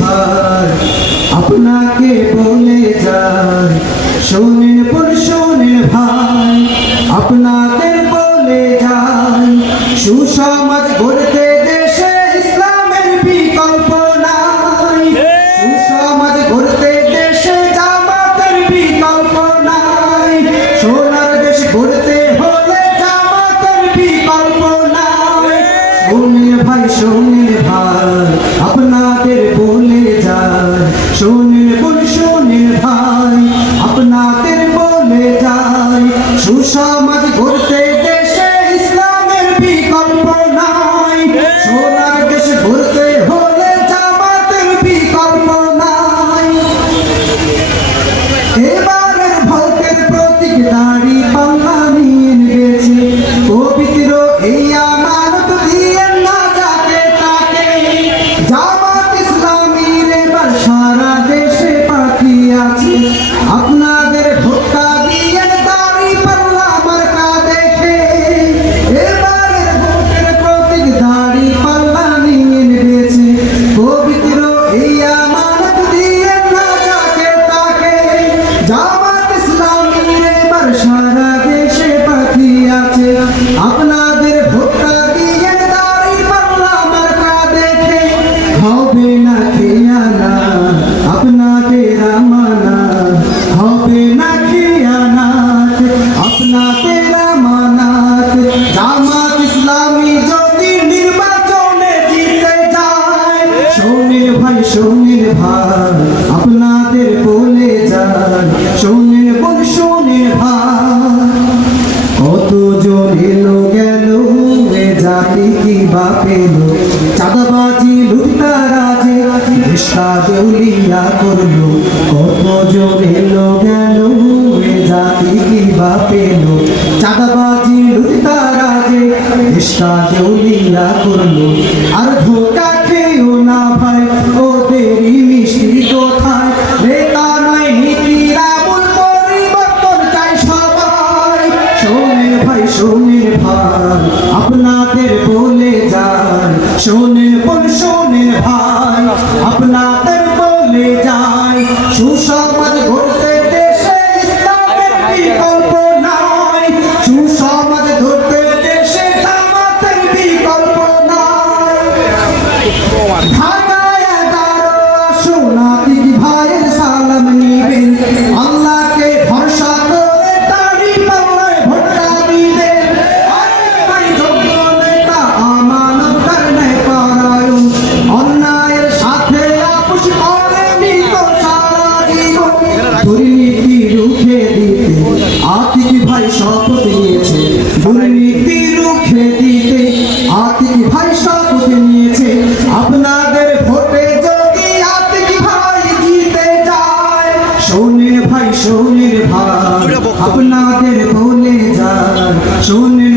ভাই আপনাকে বলে যায়, শোনেন শোনেন ভাই আপনাদের বলে যায়, সুসমাজ গড়তে দেশে ইসলামের বিকল্প নাই, সুসমাজ গড়তে দেশে জামাতের বিকল্প নাই, সোনার দেশ গড়তে হলে জামাতের বিকল্প নাই। শোনেন ভাই আপনাদের বলে যায়, শোনেন ভাই আপনাদের বলে যায়, সুসমাজ গড়তে দেশে ইসলামের বিকল্প নাই, সোনার দেশ গড়তে হলে জামাতের বিকল্প নাই। এবারের ভোটের প্রতীক দাড়ি পাল্লা নিয়ে গেছে, পবিত্র এই আমানত দিয়ে না যাকে তাকে, জামাত ইসলামীর এবার সারা দেশে পাঠিয়েছে, আপনাদের ভোটটা দিয়ে দাড়ি পাল্লা মার্কা দেখে। এবারের ভোটের প্রতীক দাড়ি পাল্লা নিয়ে গেছে, পবিত্র এই আমানত দিয়ে না যাকে তাকে, জামাত ইসলামীর এবার সারা দেশে পাঠিয়েছে, আপনাদের ভোটটা দিয়ে দাড়ি পাল্লা মার্কা দেখে। হবে না খেয়ানাত আপনাদের আমানত, হবে না খেয়ানাত আপনাদের আমানত, জামাত ইসলামী যদি নির্বাচনে জিতে যায়, শোনেন ভাই আপনাদের বলে যায়, শোনেন ভাই কতজন এলো গেল এ জাতি কি বা পেল, চাঁদাবাজি লুটতারাজে দেশটা দেউলিয়া করলো, কতজন এলো গেল এ জাতি কি বা পেল, চাঁদাবাজি লুটতারাজে দেশটা দেউলিয়া করলো। আর ধোকা খেও না ভাই ওদেরই মিষ্টি কোথায়, নেতা নাই নীতিরা মূল পরিবর্তন চাই সবাই। শোনেন ভাই আপনাদের বলে যায়, শোনেন ভাই আপনাদের বলে যায়, সুসমাজ গড়তে দেশে ইসলামের বিকল্প নাই, সুসমাজ গড়তে দেশে জামাতের বিকল্প নাই। ঢাকায় 11 সোনাতিক ভাইয়ের সালাম নিবেন, আল্লাহকে ভরসা করে দাড়ি পাল্লায় ভোটটা দিবেন। ভাই যোগ্য নেতা আমানতদার ন্যায় পরায়ণ, অন্যায়ের সাথে আপোষ করেনি তো সারা জীবন, দুর্নীতি রুখে দিতে আতিক ভাই শপথ নিয়েছে, দুর্নীতি রুখে দিতে আতিক ভাই শপথ নিয়েছে, আপনাদের ভোটে যদি আতিক ভাই জিতে যায়, শোনেন ভাই আপনাদের বলে যায়, শোনেন